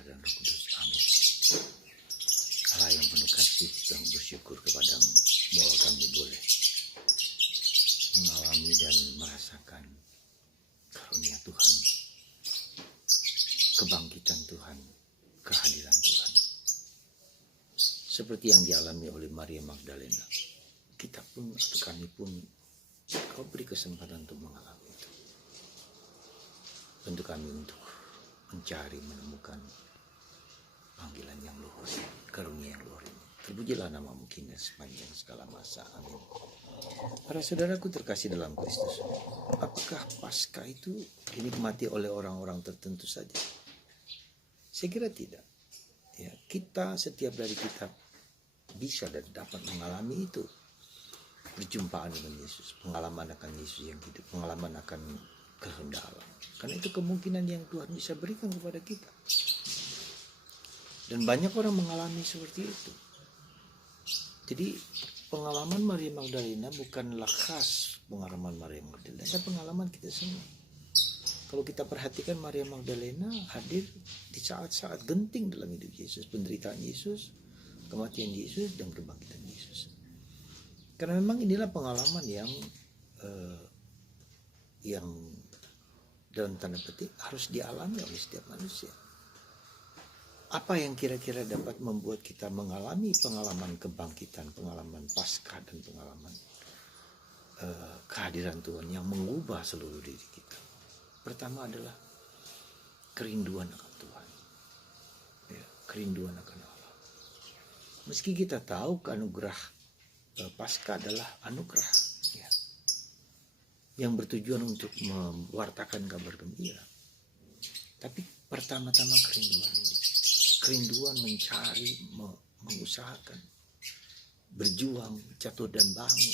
Putra dan Roh Kudus. Amin. Allah yang penuh kasih, Tuhan bersyukur kepadamu bahwa kami boleh mengalami dan merasakan karunia Tuhan, kebangkitan Tuhan, kehadiran Tuhan. Seperti yang dialami oleh Maria Magdalena, kita pun atau kami pun Kau beri kesempatan untuk mengalami itu. Tentu kami untuk mencari, menemukan panggilan yang luhur, karunia yang luhur ini. Terpujilah namamu kini sepanjang segala masa. Amin. Para saudaraku terkasih dalam Kristus, apakah Paskah itu dinikmati oleh orang-orang tertentu saja? Saya kira tidak. Ya, kita, setiap dari kita bisa dan dapat mengalami itu. Perjumpaan dengan Yesus, pengalaman akan Yesus yang hidup, pengalaman akan kehendak Allah. Karena itu kemungkinan yang Tuhan bisa berikan kepada kita. Dan banyak orang mengalami seperti itu. Jadi pengalaman Maria Magdalena bukanlah khas pengalaman Maria Magdalena, ada pengalaman kita semua. Kalau kita perhatikan, Maria Magdalena hadir di saat-saat genting dalam hidup Yesus, penderitaan Yesus, kematian Yesus, dan kebangkitan Yesus. Karena memang inilah pengalaman yang dalam tanda petik harus dialami oleh setiap manusia. Apa yang kira-kira dapat membuat kita mengalami pengalaman kebangkitan, pengalaman Paskah, dan pengalaman kehadiran Tuhan yang mengubah seluruh diri kita? Pertama adalah kerinduan akan Tuhan, ya, kerinduan akan Allah. Meski kita tahu anugerah Paskah adalah anugerah, ya, yang bertujuan untuk mewartakan kabar gembira. Tapi pertama-tama kerinduan mencari, mengusahakan, berjuang, jatuh dan bangun,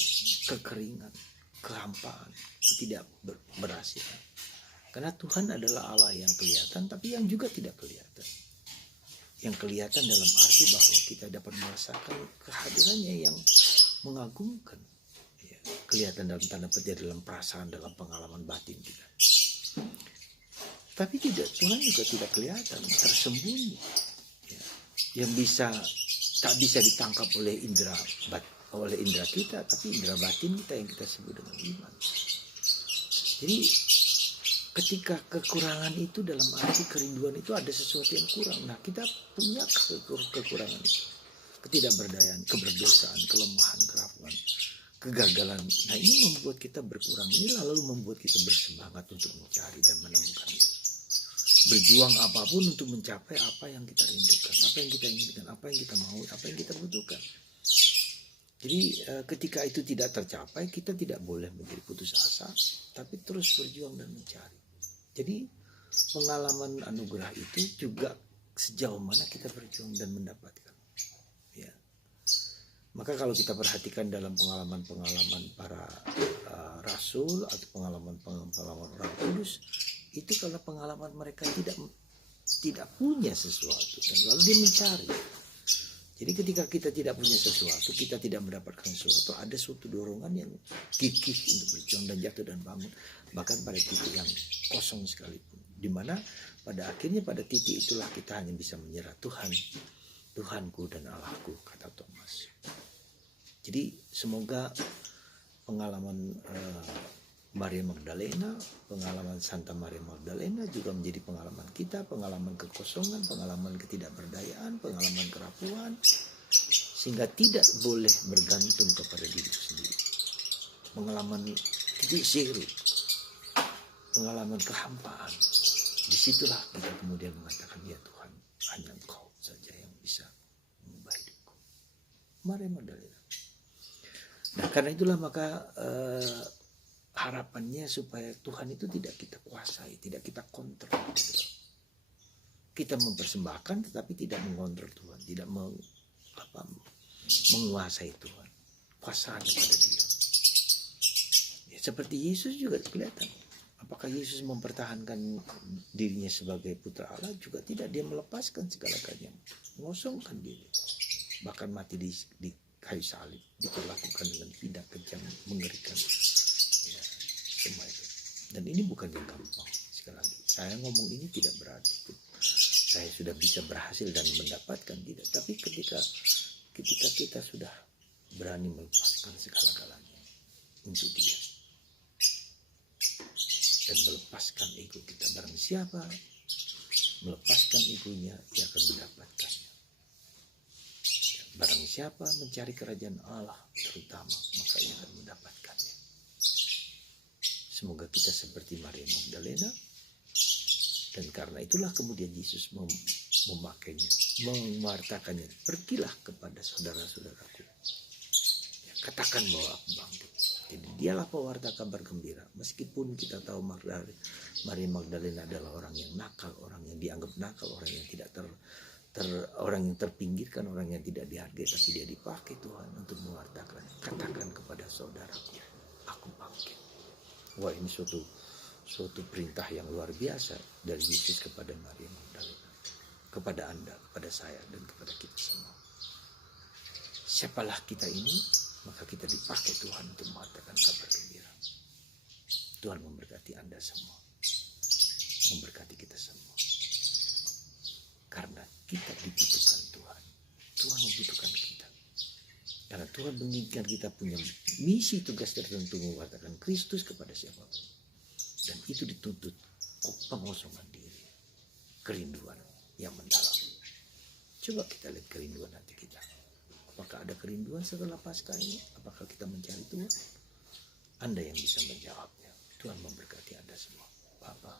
kekeringan, kehampaan, ketidakberhasilan. Karena Tuhan adalah Allah yang kelihatan, tapi yang juga tidak kelihatan. Yang kelihatan dalam arti bahwa kita dapat merasakan kehadirannya yang mengagumkan, ya, kelihatan dalam tanda petik, dalam perasaan, dalam pengalaman batin kita. Tapi Tuhan juga tidak kelihatan, tersembunyi, ya, yang tak bisa ditangkap oleh indera kita, tapi indera batin kita yang kita sebut dengan iman. Jadi ketika kekurangan itu dalam arti kerinduan itu ada sesuatu yang kurang. Nah, kita punya kekurangan itu. Ketidakberdayaan, keberdosaan, kelemahan, kerapuan, kegagalan. Nah, ini membuat kita berkurang. Ini lalu membuat kita bersemangat untuk mencari dan menemukan itu. Berjuang apapun untuk mencapai apa yang kita rindukan, apa yang kita inginkan, apa yang kita mau, apa yang kita butuhkan. Jadi ketika itu tidak tercapai, kita tidak boleh menjadi putus asa, tapi terus berjuang dan mencari. Jadi pengalaman anugerah itu juga sejauh mana kita berjuang dan mendapatkan. Ya. Maka kalau kita perhatikan dalam pengalaman-pengalaman para rasul atau pengalaman-pengalaman orang kudus, itu kalau pengalaman mereka tidak punya sesuatu dan lalu dia mencari. Jadi ketika kita tidak punya sesuatu, kita tidak mendapatkan sesuatu, ada suatu dorongan yang gigih untuk berjuang dan jatuh dan bangun, bahkan pada titik yang kosong sekalipun. Dimana pada akhirnya pada titik itulah kita hanya bisa menyerah. Tuhanku dan Allahku, kata Thomas. Jadi semoga pengalaman Maria Magdalena, pengalaman Santa Maria Magdalena juga menjadi pengalaman kita, pengalaman kekosongan, pengalaman ketidakberdayaan, pengalaman kerapuan, sehingga tidak boleh bergantung kepada diri sendiri. Pengalaman titik zero, pengalaman kehampaan. Disitulah kita kemudian mengatakan, ya Tuhan, hanya Engkau saja yang bisa mengubah hidupku. Maria Magdalena. Nah, karena itulah maka harapannya supaya Tuhan itu tidak kita kuasai, tidak kita kontrol. Kita mempersembahkan tetapi tidak mengontrol Tuhan, tidak menguasai Tuhan. Kuasanya pada Dia. Ya, seperti Yesus juga kelihatan. Apakah Yesus mempertahankan dirinya sebagai putra Allah? Juga tidak. Dia melepaskan segala-galanya, mengosongkan diri, bahkan mati di kayu salib, diperlakukan dengan tindak kejam, mengerikan. Ya, semua itu. Dan ini bukan yang gampang. Sekali lagi, saya ngomong ini tidak berarti saya sudah bisa berhasil dan mendapatkan, tidak. Tapi ketika kita sudah berani melepaskan segala-galanya untuk Dia dan melepaskan ego kita, barang siapa melepaskan egonya, ia akan mendapatkannya. Barang siapa mencari kerajaan Allah terutama, maka ia akan mendapatkannya. Semoga kita seperti Maria Magdalena, dan karena itulah kemudian Yesus memakainya, mewartakannya. Pergilah kepada saudara-saudaraku, ya, katakan bahwa aku bangkit. Jadi dialah pewarta kabar gembira. Meskipun kita tahu Maria Magdalena adalah orang yang nakal, orang yang dianggap nakal, orang yang tidak orang yang terpinggirkan, orang yang tidak dihargai, tapi dia dipakai Tuhan untuk mewartakan. Katakan kepada saudaraku, aku bangkit. Wah, ini suatu perintah yang luar biasa dari Yesus kepada Maria Magdalena, kepada Anda, kepada saya, dan kepada kita semua. Siapalah kita ini, maka kita dipakai Tuhan untuk mengatakan kabar gembira. Tuhan memberkati Anda semua, memberkati kita semua. Karena kita dibutuhkan Tuhan. Tuhan membutuhkan kita. Karena Tuhan menginginkan kita punya misi, tugas tertentu mewartakan Kristus kepada siapapun. Dan itu dituntut pengosongan diri, kerinduan yang mendalam. Coba kita lihat kerinduan hati kita. Apakah ada kerinduan setelah Paskah ini? Apakah kita mencari Tuhan? Anda yang bisa menjawabnya. Tuhan memberkati Anda semua. Bapa.